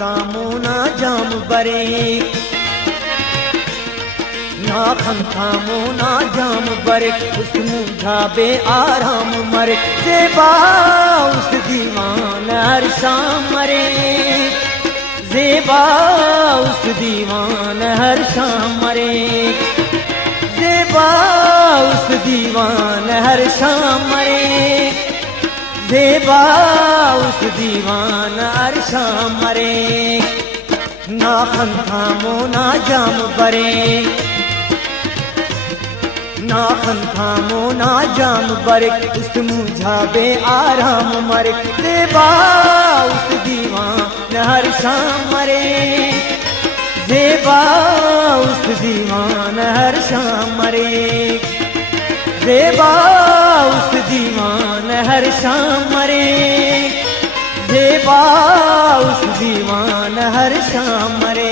थामोना जाम बरे ना थामोना जाम बरे उस मुझा बे आराम मरे ज़ेबा उस दीवान हर शाम मरे ज़ेबा उस दीवान हर शाम मरे ज़ेबा उस दीवान हर शाम मरे ज़ेबा उस दीवान हर शाम मरे ना थामोना जाम बरे ना थामोना जाम बरे उस मुझा बे आराम मरे ज़ेबा उस दीवान हर शाम मरे ज़ेबा उस दीवान हर शाम मरे ज़ेबा उस दीवान हर शाम मरे ज़ेबा उस दीवान हर शाम मरे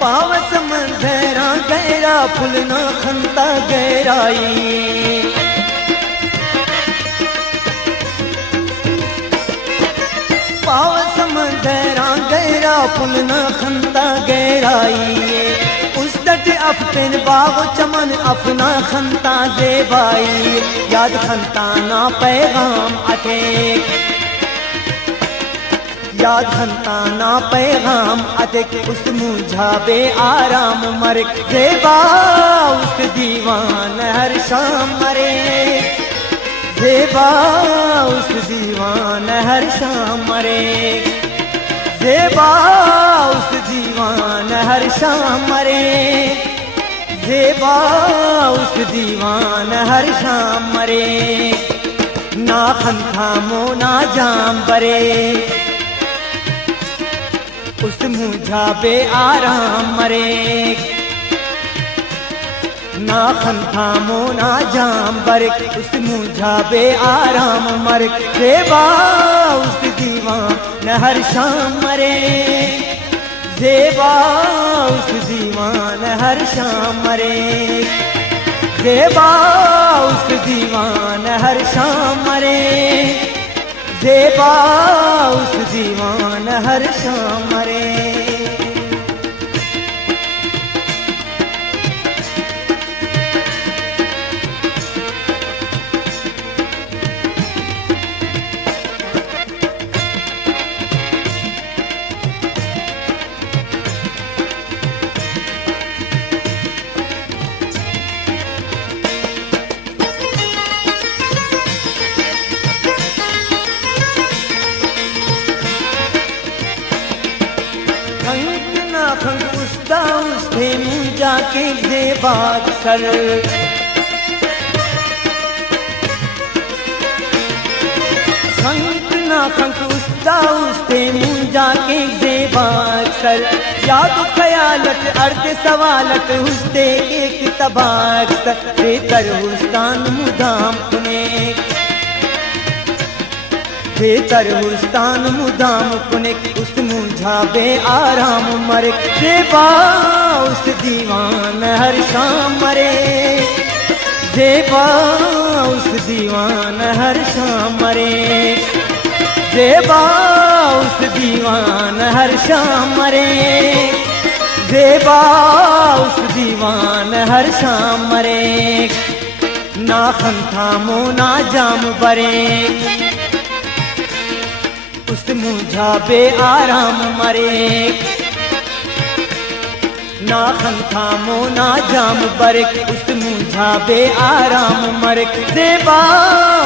पाव समंदरा गहरा फुलना खंता गहराई पाव समंदरा गहरा फुलना खंता गहराई उस तट अपने बाग चमन अपना खंता ज़ेबाई याद खंता ना पैगाम अटे याद खंता ना पैगाम अते उस मुझा बे आराम मरे ज़ेबा उस दीवान हर शाम मरे ज़ेबा उस दीवान हर शाम मरे ज़ेबा उस दीवान हर शाम मरे ज़ेबा उस दीवान हर शाम मरे ना थामोना जाम बरे उस मुझा बे आराम मरे ना थामोना जाम बरे उस मुझा बे आराम मरे ज़ेबा उस दीवान हर शाम मरे ज़ेबा उस दीवान हर शाम मरे ज़ेबा उस दीवान हर शाम मरे ज़ेबा उस दीवान हर शाम मरे उसते मुझा के ज़ेबा सर खंक ना खंक उसते मुझा के ज़ेबा सर याद ख्यालत अर्द सवालत उसते एक तबाक सर बेतर हुस्तान मुदाम कुने बेतर हुस्तान मुदाम कुने उस मुझा बे आराम मरे ज़ेबा उस दीवान हर शाम मरे ज़ेबा उस दीवान हर शाम मरे ज़ेबा उस दीवान हर शाम मरे ज़ेबा उस दीवान हर शाम मरे ना थामोना जाम बरे उस मुझा बे आराम मरे ना थामोना जाम बरे उस मुझा बे आराम मरे ज़ेबा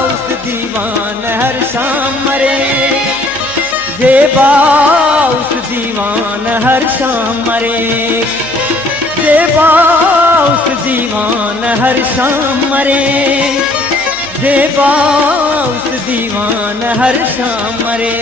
उस दीवान हर शाम मरे ज़ेबा उस दीवान हर शाम मरे ज़ेबा उस दीवान हर शाम मरे ज़ेबा उस दीवान हर शाम मरे।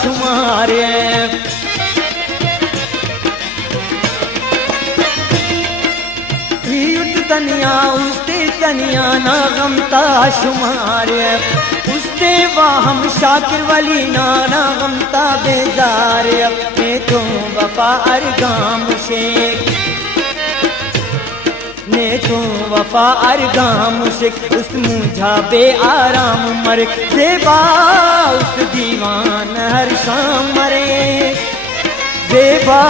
शुमार तनिया उसते तनिया ना गमता शुमार उसते वाहम शाकिर वली ना गमता बेजार अपने तो वफा अरगाम शेख ने तो वफा अरगाम शेख उस मुझा बे आराम मर जेबा उस दीवान हर शाम मरे जेबा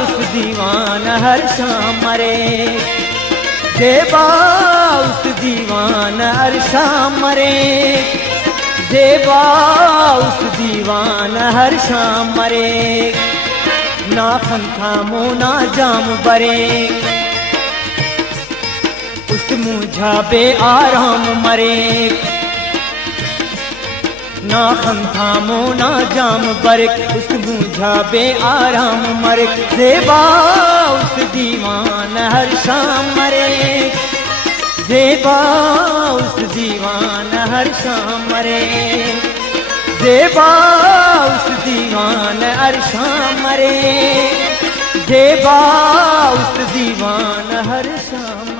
उस दीवान हर शाम मरे जेबा उस दीवान हर शाम मरे जेबा उस दीवान हर शाम मरे नाखन थामो ना जाम बरे उस मुझा बे आराम मरे नाखन थामो ना जाम बरे उस मुझा बे आराम मरे जेबा उस दीवान हर शाम मरे जेबा उस दीवान हर शाम मरे जेबा उस दीवान हर शाम मरे जेबा उस दीवान हर शाम